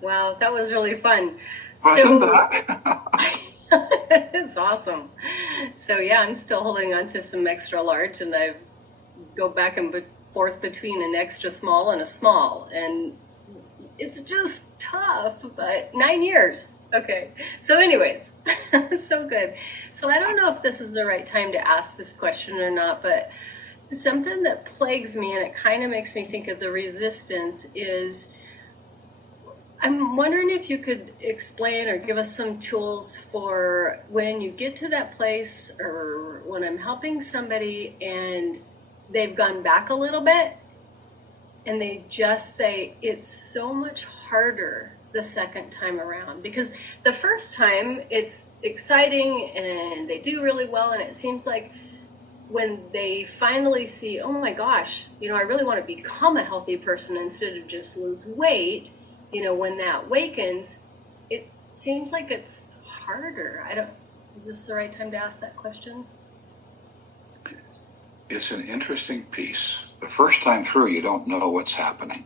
Wow, that was really fun. Wasn't So that? it's awesome. So yeah, I'm still holding on to some extra large, and I go back and forth between an extra small and a small, and it's just tough. But 9 years. Okay. So, anyways, so good. So I don't know if this is the right time to ask this question or not, but something that plagues me, and it kind of makes me think of the resistance, is I'm wondering if you could explain or give us some tools for when you get to that place, or when I'm helping somebody and they've gone back a little bit and they just say it's so much harder the second time around. Because the first time it's exciting and they do really well, and it seems like when they finally see, oh my gosh, I really want to become a healthy person instead of just lose weight, when that wakens, it seems like it's harder. Is this the right time to ask that question? It's an interesting piece. The first time through, you don't know what's happening.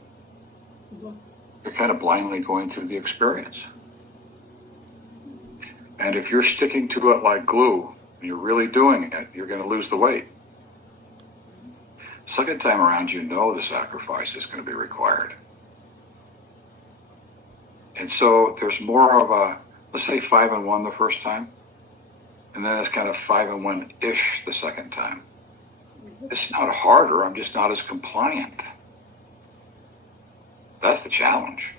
Mhm. You're kind of blindly going through the experience. And if you're sticking to it like glue, and you're really doing it, you're going to lose the weight. Second time around, you know the sacrifice is going to be required. And so there's more of a, let's say 5-1 the first time, and then it's kind of 5-1-ish the second time. It's not harder, I'm just not as compliant. That's the challenge.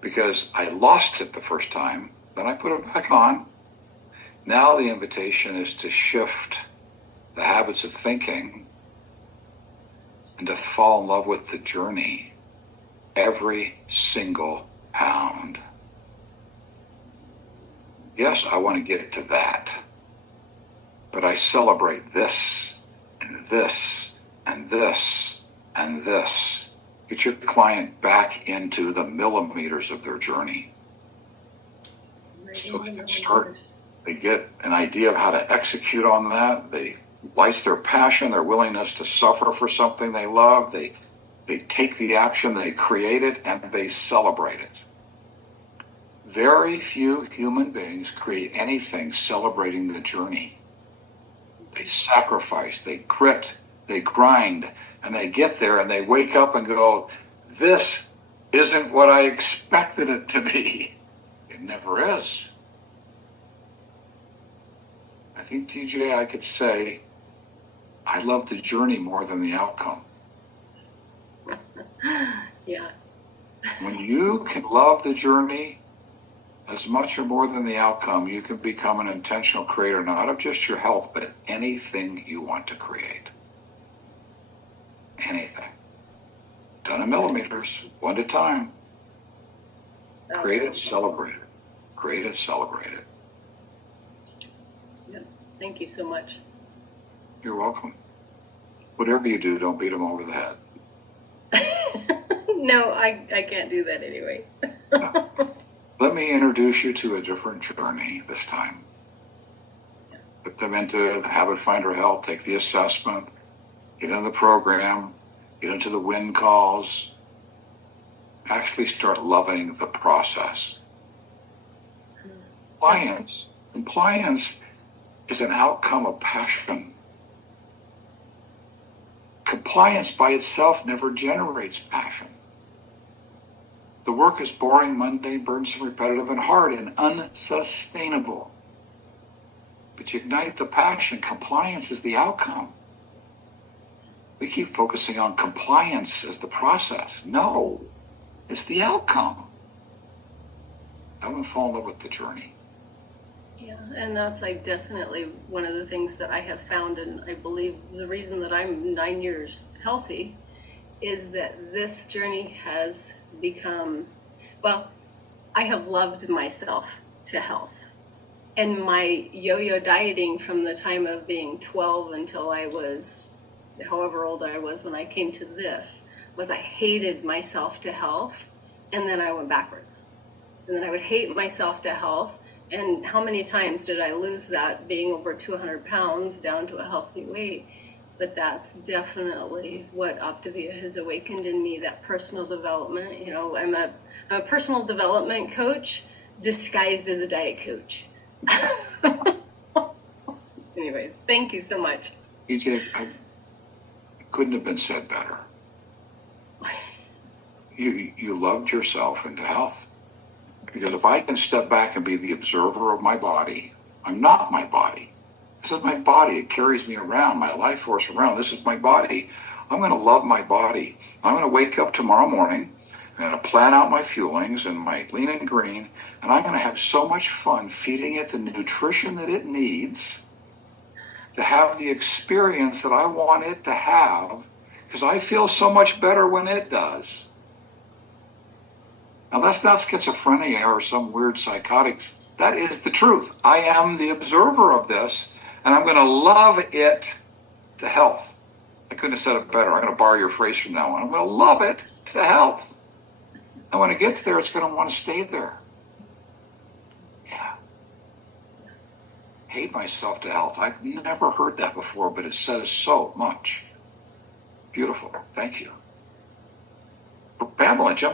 Because I lost it the first time, then I put it back on. Now the invitation is to shift the habits of thinking and to fall in love with the journey every single pound. Yes, I want to get to that, but I celebrate this and this and this and this. Get your client back into the millimeters of their journey. So they can start, they get an idea of how to execute on that. They lights their passion, their willingness to suffer for something they love. They take the action, they create it, and they celebrate it. Very few human beings create anything celebrating the journey. They sacrifice, they grit, they grind, and they get there and they wake up and go, this isn't what I expected it to be. It never is. I think, TJ, I could say, I love the journey more than the outcome. Yeah. When you can love the journey as much or more than the outcome, you can become an intentional creator, not of just your health, but anything you want to create. Anything. Done in millimeters, one at a time. Create it, celebrate it. Create it, celebrate it. Yeah. Thank you so much. You're welcome. Whatever you do, don't beat them over the head. No, I can't do that anyway. Let me introduce you to a different journey this time. Put them into the Habit Finder Health, take the assessment, get in the program, get into the win calls, actually start loving the process. Compliance is an outcome of passion. Compliance by itself never generates passion. The work is boring, mundane, burdensome, repetitive, and hard, and unsustainable. But you ignite the passion. Compliance is the outcome. We keep focusing on compliance as the process. No, it's the outcome. I want to fall in love with the journey. Yeah, and that's like definitely one of the things that I have found, and I believe the reason that I'm 9 years healthy is that this journey has become, well, I have loved myself to health. And my yo-yo dieting from the time of being 12 until I was, however old I was when I came to this, was I hated myself to health, and then I went backwards. And then I would hate myself to health. And how many times did I lose that being over 200 pounds down to a healthy weight? But that's definitely what Optavia has awakened in me, that personal development. You know, I'm a personal development coach disguised as a diet coach. Anyways, thank you so much. EJ, I couldn't have been said better. You loved yourself into health. Because if I can step back and be the observer of my body, I'm not my body. This is my body. It carries me around, my life force around. This is my body. I'm going to love my body. I'm going to wake up tomorrow morning. I'm going to plan out my fuelings and my lean and green, and I'm going to have so much fun feeding it the nutrition that it needs to have the experience that I want it to have, because I feel so much better when it does. Now, that's not schizophrenia or some weird psychotics. That is the truth. I am the observer of this, and I'm going to love it to health. I couldn't have said it better. I'm going to borrow your phrase from now on. I'm going to love it to health. And when it gets there, it's going to want to stay there. Yeah. Hate myself to health. I've never heard that before, but it says so much. Beautiful. Thank you. Pamela, jump